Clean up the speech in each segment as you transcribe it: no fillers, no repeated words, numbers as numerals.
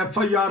FIR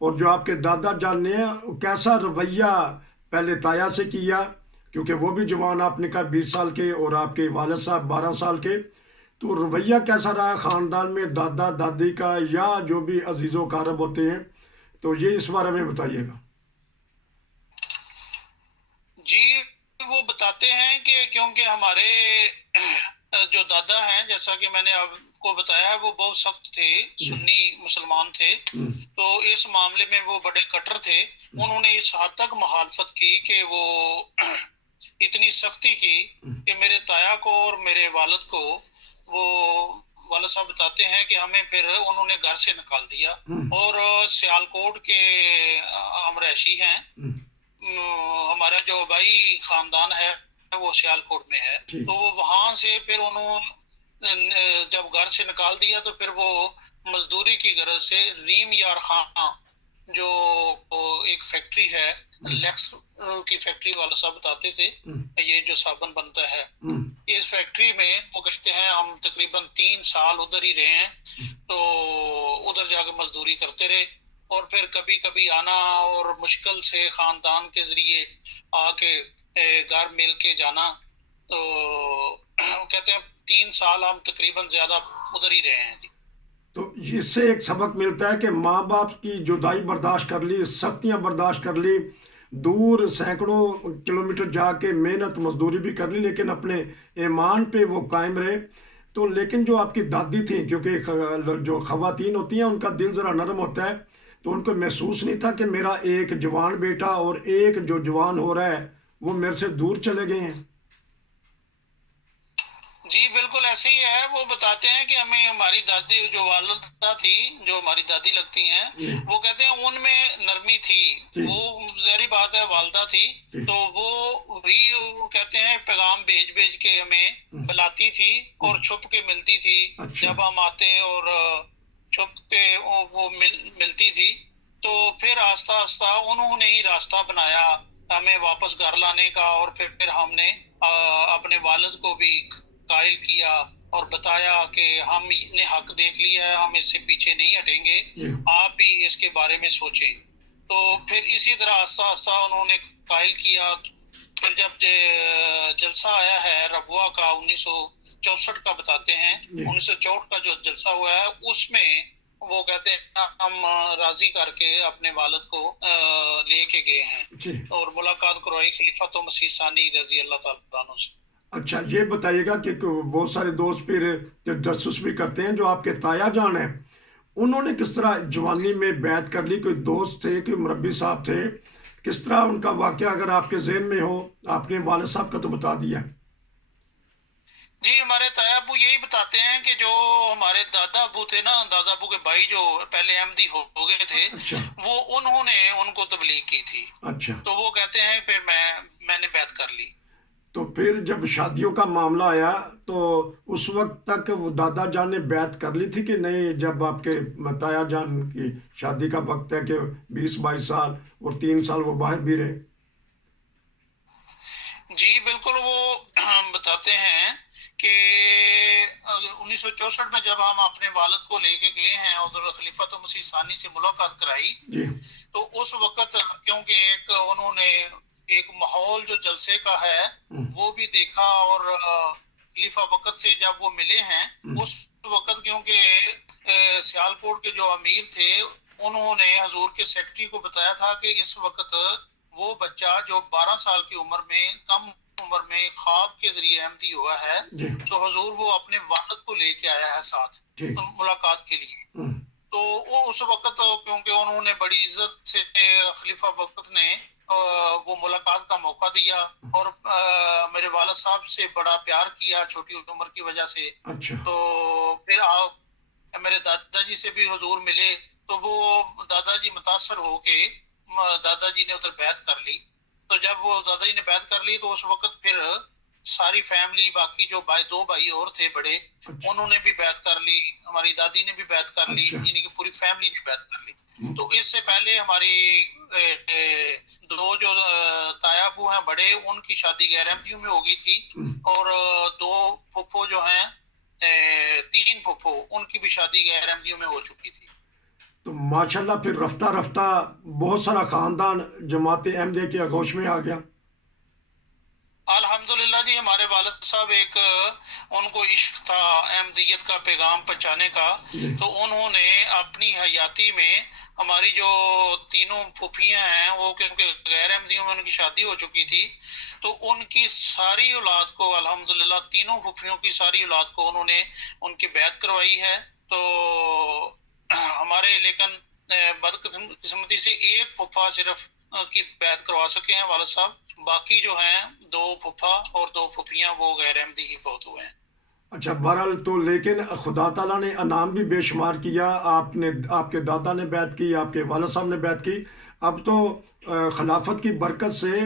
اور جو آپ کے دادا جان نے کیسا رویہ پہلے تایا سے کیا، کیونکہ وہ بھی جوان، آپ نے کہا 20 سال کے اور آپ کے والد صاحب 12 سال کے، تو رویہ کیسا رہا خاندان میں دادا دادی کا یا جو بھی عزیز و اقارب ہوتے ہیں، تو یہ اس بارے میں بتائیے گا۔ جی وہ بتاتے ہیں کہ کیونکہ ہمارے جو دادا ہیں، جیسا کہ میں نے آپ کو بتایا ہے، وہ بہت سخت تھے، سنی مسلمان تھے، تو اس معاملے میں وہ بڑے کٹر تھے۔ انہوں نے اس حد تک مخالفت کی کہ وہ اتنی سختی کی کہ میرے تایا کو اور میرے والد کو، وہ والد صاحب بتاتے ہیں کہ ہمیں پھر انہوں نے گھر سے نکال دیا، اور سیالکوٹ کے ہم رہائشی ہیں، ہمارا جو بھائی خاندان ہے وہ سیالکوٹ میں ہے، تو وہ وہاں سے پھر انہوں جب گھر سے نکال دیا تو پھر وہ مزدوری کی غرض سے ریم یار خان جو ایک فیکٹری ہے، لیکس کی فیکٹری والا صاحب بتاتے تھے، یہ جو صابن بنتا ہے، اس فیکٹری میں وہ کہتے ہیں ہم تقریباً 3 سال ادھر ہی رہے ہیں، تو ادھر جا کے مزدوری کرتے رہے، اور پھر کبھی کبھی آنا اور مشکل سے خاندان کے ذریعے آ کے گھر مل کے جانا، تو کہتے ہیں 3 سال ہم تقریباً زیادہ ادھر ہی رہے ہیں۔ تو اس سے ایک سبق ملتا ہے کہ ماں باپ کی جدائی برداشت کر لی، سختیاں برداشت کر لی، دور سینکڑوں کلومیٹر جا کے محنت مزدوری بھی کر لی، لیکن اپنے ایمان پہ وہ قائم رہے۔ تو لیکن جو آپ کی دادی تھیں، کیونکہ جو خواتین ہوتی ہیں ان کا دل ذرا نرم ہوتا ہے، تو ان کو محسوس نہیں تھا کہ میرا ایک جوان بیٹا اور ایک جو جوان ہو رہا ہے وہ میرے سے دور چلے گئے ہیں؟ جی بالکل ایسے ہی ہے، وہ بتاتے ہیں کہ ہمیں ہماری دادی جو والدہ تھی، جو ہماری دادی لگتی ہیں، وہ کہتے ہیں ان میں نرمی تھی، وہ ظاہری بات ہے والدہ تھی، تو وہ بھی کہتے ہیں پیغام بھیج بھیج کے ہمیں بلاتی تھی اور چھپ کے ملتی تھی، جب ہم آتے اور چھپ کے وہ ملتی تھی، تو پھر آہستہ آہستہ انہوں نے ہی راستہ بنایا ہمیں واپس گھر لانے کا، اور پھر ہم نے اپنے والد کو بھی قائل کیا اور بتایا کہ ہم نے حق دیکھ لیا ہے، ہم اس سے پیچھے نہیں ہٹیں گے، آپ بھی اس کے بارے میں سوچیں۔ تو پھر اسی طرح آہستہ آہستہ انہوں نے قائل کیا۔ پھر جب جلسہ آیا ہے ربوہ کا 1964 کا بتاتے ہیں، 1964 کا جو جلسہ ہوا ہے اس میں وہ کہتے ہیں ہم راضی کر کے اپنے والد کو لے کے گئے ہیں اور ملاقات کروائی خلیفۃ مسیح ثانی رضی اللہ تعالیٰ عنہ سے۔ اچھا یہ بتائیے گا کہ بہت سارے دوست پھر تجسس بھی کرتے ہیں، جو آپ کے تایا جان ہیں انہوں نے کس طرح جوانی میں بیعت کر لی؟ کوئی دوست تھے، کوئی مربی صاحب تھے، کس طرح ان کا واقعہ اگر آپ کے ذہن میں ہو؟ آپ نے والد صاحب کا تو بتا دیا۔ جی ہمارے تایا ابو یہی بتاتے ہیں کہ جو ہمارے دادا ابو تھے نا، دادا ابو کے بھائی جو پہلے احمدی ہو گئے تھے، وہ انہوں نے ان کو تبلیغ کی تھی، تو وہ کہتے ہیں پھر میں نے بیعت کر لی۔ تو پھر جب شادیوں کا معاملہ آیا تو اس وقت تک وہ دادا جان نے بیعت کر لی تھی کہ نہیں؟ جب آپ کے تایا جان کی شادی کا وقت ہے کہ 20-22 سال اور 3 سال وہ باہر بھی رہے؟ جی بالکل، وہ بتاتے ہیں کہ 1964 میں جب ہم اپنے والد کو لے کے گئے ہیں اور خلیفۃ مسیح ثانی سے ملاقات کرائی، تو اس وقت کیونکہ ایک انہوں نے ایک ماحول جو جلسے کا ہے وہ بھی دیکھا، اور خلیفہ وقت سے جب وہ ملے ہیں اس وقت کیونکہ سیالکوٹ کے جو امیر تھے انہوں نے حضور کے سیکرٹری کو بتایا تھا کہ اس وقت وہ بچہ جو 12 سال کی عمر میں، کم عمر میں خواب کے ذریعے احمدی ہوا ہے، تو حضور وہ اپنے والد کو لے کے آیا ہے ساتھ ملاقات کے لیے۔ تو وہ اس وقت کیونکہ انہوں نے بڑی عزت سے خلیفہ وقت نے وہ ملاقات کا موقع دیا، اور میرے والد صاحب سے بڑا پیار کیا چھوٹی عمر کی وجہ سے۔ تو پھر میرے دادا جی سے بھی حضور ملے، تو وہ دادا جی متاثر ہو کے دادا جی نے ادھر بیعت کر لی۔ تو جب وہ دادا جی نے بیعت کر لی تو اس وقت پھر ساری فیملی، باقی جو دو بھائی اور تھے بڑے، انہوں نے بھی بیعت کر لی، ہماری دادی نے بھی بیعت کر لی، یعنی کہ پوری فیملی نے بیعت کر لی۔ تو اس سے پہلے ہماری 2 جو تایا ابو ہیں بڑے، ان کی شادی غیر احمدیوں میں ہو گئی تھی، اور 2 پھپھو جو ہیں، 3 پھپھو، ان کی بھی شادی غیر احمدیوں میں ہو چکی تھی۔ تو ماشاءاللہ پھر رفتہ رفتہ بہت سارا خاندان جماعت احمدیہ کے آغوش میں آ گیا. الحمدللہ جی. ہمارے والد صاحب ایک ان کو عشق تھا احمدیت کا پیغام پہنچانے کا، تو انہوں نے اپنی حیاتی میں ہماری جو تینوں پھوپھیاں ہیں وہ کیونکہ غیر احمدیوں میں ان کی شادی ہو چکی تھی، تو ان کی ساری اولاد کو الحمدللہ تینوں پھوپھیوں کی ساری اولاد کو انہوں نے ان کی بیعت کروائی ہے. تو ہمارے لیکن بدقسمتی سے ایک پھوپھا صرف کی بیعت کروا سکے ہیں والد صاحب، باقی جو ہیں 2 پھوپھا اور 2 پھوپھیاں وہ غیر احمدی ہی فوت ہوئے ہیں. اچھا بہرحال تو لیکن خدا تعالیٰ نے انعام بھی بے شمار کیا. آپ کے دادا نے بیعت کی، آپ کے والد صاحب نے بیعت کی. اب تو خلافت کی برکت سے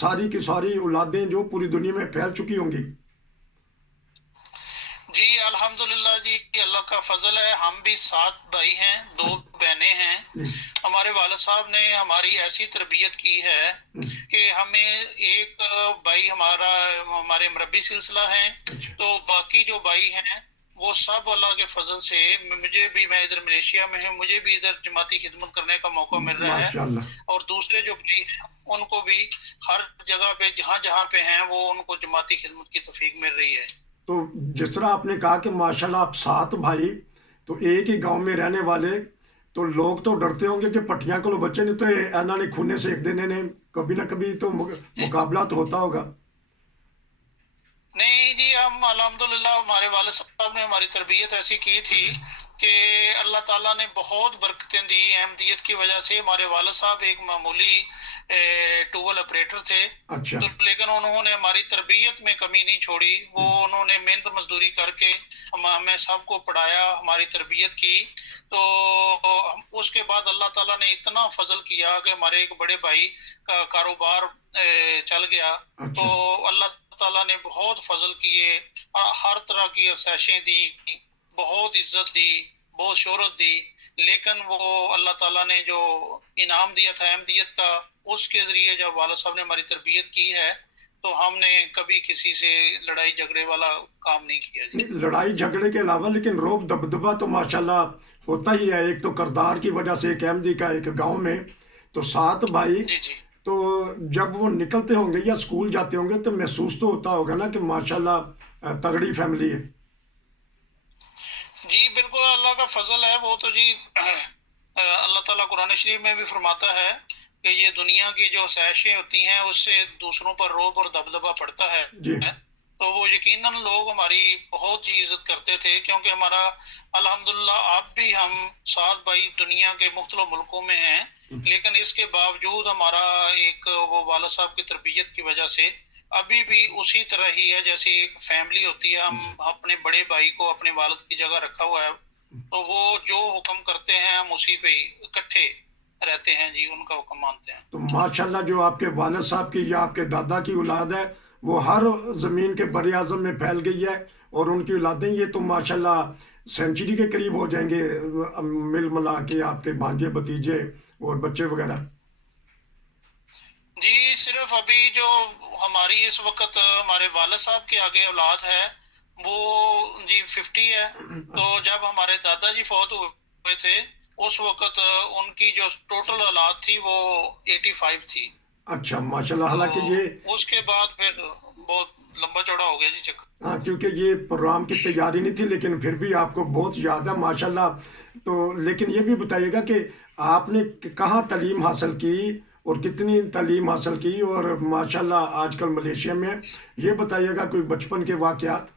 ساری کی ساری اولادیں جو پوری دنیا میں پھیل چکی ہوں گی. جی الحمدللہ جی. اللہ کا فضل ہے. ہم بھی 7 بھائی ہیں، 2 بہنیں ہیں. ہمارے والد صاحب نے ہماری ایسی تربیت کی ہے کہ ہمیں ایک بھائی ہمارے مربی سلسلہ ہیں، تو باقی جو بھائی ہیں وہ سب اللہ کے فضل سے میں ادھر ملیشیا میں ہوں، مجھے بھی ادھر جماعتی خدمت کرنے کا موقع مل رہا ہے، اور دوسرے جو بھائی ہیں ان کو بھی ہر جگہ پہ جہاں پہ ہیں وہ ان کو جماعتی خدمت کی توفیق مل رہی ہے. تو جس طرح آپ نے کہا کہ ماشاءاللہ آپ 7 بھائی تو ایک ہی گاؤں میں رہنے والے، تو لوگ تو ڈرتے ہوں گے کہ پٹھیاں کو بچے نہیں تو اینا نے کھونے سے ایک دن نے کبھی نہ کبھی تو مقابلہ تو ہوتا ہوگا. نہیں جی، ہم الحمدللہ ہمارے والد صاحب نے ہماری تربیت ایسی کی تھی کہ اللہ تعالیٰ نے بہت برکتیں دی احمدیت کی وجہ سے. ہمارے والد صاحب ایک معمولی ٹوبل آپریٹر تھے، اچھا. تو لیکن انہوں نے ہماری تربیت میں کمی نہیں چھوڑی. وہ انہوں نے محنت مزدوری کر کے ہمیں سب کو پڑھایا، ہماری تربیت کی. تو اس کے بعد اللہ تعالیٰ نے اتنا فضل کیا کہ ہمارے ایک بڑے بھائی کا کاروبار چل گیا. اچھا. تو اللہ تعالیٰ نے بہت فضل کیے، ہر طرح کی آسائشیں دی، بہت عزت دی، بہت شہرت دی. لیکن وہ اللہ تعالیٰ نے جو انعام دیا تھا احمدیت کا، اس کے ذریعے جب والد صاحب نے ہماری تربیت کی ہے تو ہم نے کبھی کسی سے لڑائی جھگڑے والا کام نہیں کیا. جی لڑائی جھگڑے کے علاوہ لیکن روب دبدبہ تو ماشاءاللہ ہوتا ہی ہے. ایک تو کردار کی وجہ سے ایک احمدی کا ایک گاؤں میں تو 7 بھائی، جی تو جب وہ نکلتے ہوں گے یا اسکول جاتے ہوں گے تو محسوس تو ہوتا ہوگا نا کہ ماشاءاللہ تگڑی فیملی ہے. جی بالکل، اللہ کا فضل ہے وہ تو جی. اللہ تعالیٰ قرآن شریف میں بھی فرماتا ہے کہ یہ دنیا کی جو آسائشیں ہوتی ہیں اس سے دوسروں پر رعب اور دبدبہ پڑتا ہے. جی. تو وہ یقیناً لوگ ہماری بہت جی عزت کرتے تھے، کیونکہ ہمارا الحمدللہ اب بھی ہم 7 بھائی دنیا کے مختلف ملکوں میں ہیں، لیکن اس کے باوجود ہمارا ایک وہ والد صاحب کی تربیت کی وجہ سے ابھی بھی اسی طرح ہی ہے جیسے ایک فیملی ہوتی ہے. ہم اپنے بڑے بھائی کو اپنے والد کی جگہ رکھا ہوا ہے، تو وہ جو حکم کرتے ہیں ہم اسی پہ اکٹھے رہتے ہیں جی، ان کا حکم مانتے ہیں. تو ماشاءاللہ جو آپ کے والد صاحب کی یا آپ کے دادا کی اولاد ہے وہ ہر زمین کے بر اعظم میں پھیل گئی ہے، اور ان کی اولادیں یہ تو ماشاءاللہ سینچری کے قریب ہو جائیں گے مل ملا کے، آپ کے بھانجے بھتیجے اور بچے وغیرہ. جی صرف ابھی جو ہماری اس وقت ہمارے والد صاحب کے آگے اولاد ہے وہ جی 50 ہے. تو جب ہمارے دادا جی فوت ہوئے تھے اس وقت ان کی جو ٹوٹل اولاد تھی وہ 85 تھی. اچھا ماشاءاللہ. حالانکہ یہ اس کے بعد پھر بہت لمبا چوڑا ہو گیا جی چکر. ہاں، کیونکہ یہ پروگرام کی تیاری نہیں تھی لیکن پھر بھی آپ کو بہت یاد ہے ماشاءاللہ. تو لیکن یہ بھی بتائیے گا کہ آپ نے کہاں تعلیم حاصل کی اور کتنی تعلیم حاصل کی، اور ماشاءاللہ آج کل ملیشیا میں یہ بتائیے گا کوئی بچپن کے واقعات.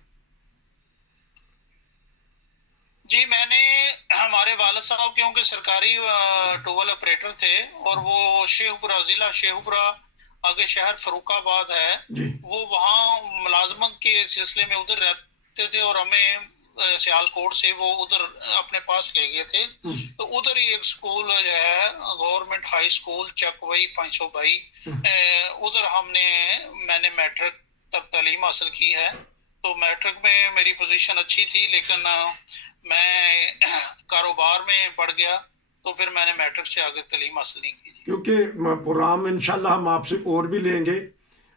جی میں نے ہمارے والد صاحب کیونکہ سرکاری ٹوبل آپریٹر تھے، اور وہ شیخ پورہ ضلع شیخ پورہ آگے شہر فروخ آباد ہے جی. وہ وہاں ملازمت کے سلسلے میں ادھر رہتے تھے، اور ہمیں سیال کوٹ سے وہ ادھر اپنے پاس لے گئے تھے. تو ادھر ہی ایک سکول جو ہے گورنمنٹ ہائی سکول چکوئی 500 بھائی، ادھر میں نے میٹرک تک تعلیم حاصل کی ہے. تو میٹرک میں میری پوزیشن اچھی تھی، لیکن میں کاروبار میں پڑ گیا تو پھر میں نے میٹرک سے آگے تعلیم حاصل نہیں کی. کیونکہ پروگرام انشاءاللہ ہم آپ سے اور بھی لیں گے،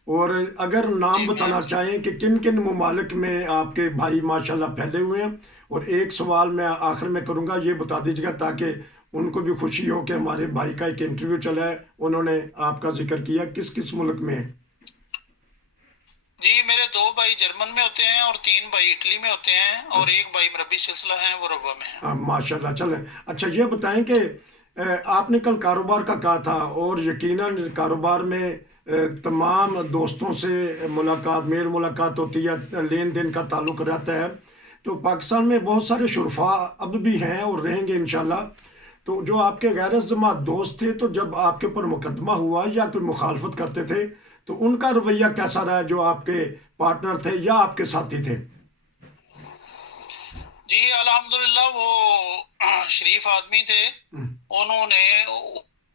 اور اگر نام بتانا چاہیں کہ کن کن ممالک میں آپ کے بھائی ماشاءاللہ پھیلے ہوئے ہیں، اور ایک سوال میں آخر میں کروں گا، یہ بتا دیجیے گا تاکہ ان کو بھی خوشی ہو کہ ہمارے بھائی کا ایک انٹرویو چلا ہے، انہوں نے آپ کا ذکر کیا کس کس ملک میں ہے؟ جی میرے 2 بھائی جرمن میں ہوتے ہیں اور 3 بھائی اٹلی میں ہوتے ہیں اور 1 بھائی مربی سلسلہ ہیں وہ روا میں ہیں۔ ماشاء اللہ، چلیں اچھا یہ بتائیں کہ آپ نے کل کاروبار کا کہا تھا، اور یقیناً کاروبار میں تمام دوستوں سے ملاقات، میل ملاقات ہوتی ہے، لین دین کا تعلق رہتا ہے، تو پاکستان میں بہت سارے شرفاء اب بھی ہیں اور رہیں گے انشاءاللہ، تو جو آپ کے غیر الزامہ دوست تھے، تو جب آپ کے اوپر مقدمہ ہوا یا کوئی مخالفت کرتے تھے تو ان کا رویہ کیسا رہا، جو آپ کے پارٹنر تھے یا آپ کے ساتھی تھے؟ جی الحمدللہ وہ شریف آدمی تھے، انہوں نے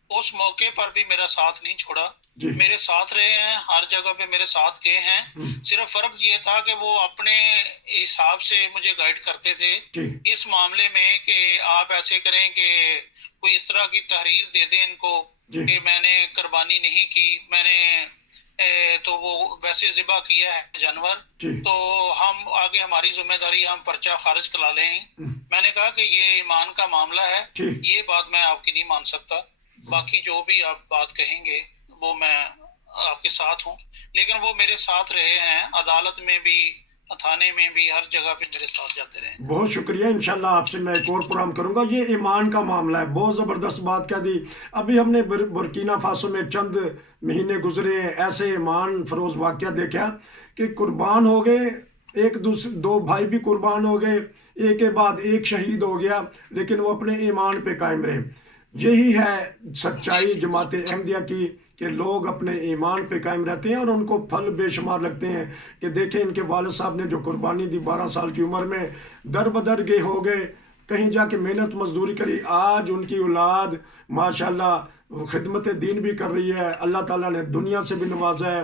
اس موقع پر بھی میرا ساتھ نہیں چھوڑا، میرے ساتھ رہے ہیں، ہر جگہ پہ میرے ساتھ گئے ہیں، صرف فرق یہ تھا کہ وہ اپنے حساب سے مجھے گائیڈ کرتے تھے اس معاملے میں کہ آپ ایسے کریں کہ کوئی اس طرح کی تحریر دے دیں ان کو کہ میں نے قربانی نہیں کی، میں نے تو وہ ویسے ذبح کیا ہے جانور، تو ہم آگے ہماری ذمہ داری ہم پرچہ خارج کرا لیں۔ میں نے کہا کہ یہ ایمان کا معاملہ ہے، یہ بات میں آپ کی نہیں مان سکتا، باقی جو بھی آپ بات کہیں گے وہ میں آپ کے ساتھ ہوں، لیکن وہ میرے ساتھ رہے ہیں، عدالت میں بھی، تھانے میں بھی، ہر جگہ پہ میرے ساتھ جاتے رہے۔ بہت شکریہ، انشاءاللہ آپ سے میں ایک اور پروگرام کروں گا۔ یہ ایمان کا معاملہ ہے، بہت زبردست بات کہہ دی۔ ابھی ہم نے برکینا فاسو میں چند مہینے گزرے ہیں، ایسے ایمان فروز واقعہ دیکھا کہ قربان ہو گئے، ایک دوسرے 2 بھائی بھی قربان ہو گئے، ایک کے بعد ایک شہید ہو گیا، لیکن وہ اپنے ایمان پہ قائم رہے۔ یہی ہے سچائی جماعت احمدیہ کی کہ لوگ اپنے ایمان پہ قائم رہتے ہیں اور ان کو پھل بے شمار لگتے ہیں کہ دیکھیں ان کے والد صاحب نے جو قربانی دی 12 سال کی عمر میں، در بدر گئے ہو گئے، کہیں جا کے محنت مزدوری کری، آج ان کی اولاد ماشاءاللہ خدمت دین بھی کر رہی ہے، اللہ تعالیٰ نے دنیا سے بھی نوازا ہے۔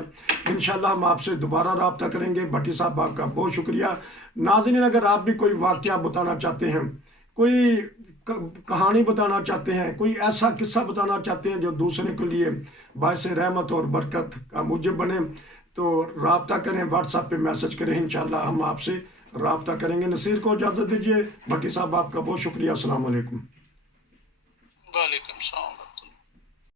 انشاءاللہ ہم آپ سے دوبارہ رابطہ کریں گے۔ بھٹی صاحب آپ کا بہت شکریہ۔ ناظرین اگر آپ بھی کوئی واقعہ بتانا چاہتے ہیں، کوئی کہانی بتانا چاہتے ہیں، کوئی ایسا قصہ بتانا چاہتے ہیں جو دوسرے کے لیے باعث رحمت اور برکت کا موجب بنے، تو رابطہ کریں، واٹس ایپ پہ میسج کریں، انشاءاللہ ہم آپ سے رابطہ کریں گے۔ نصیر کو اجازت دیجیے۔ بھٹی صاحب آپ کا بہت شکریہ، السلام علیکم۔ وعلیکم السلام۔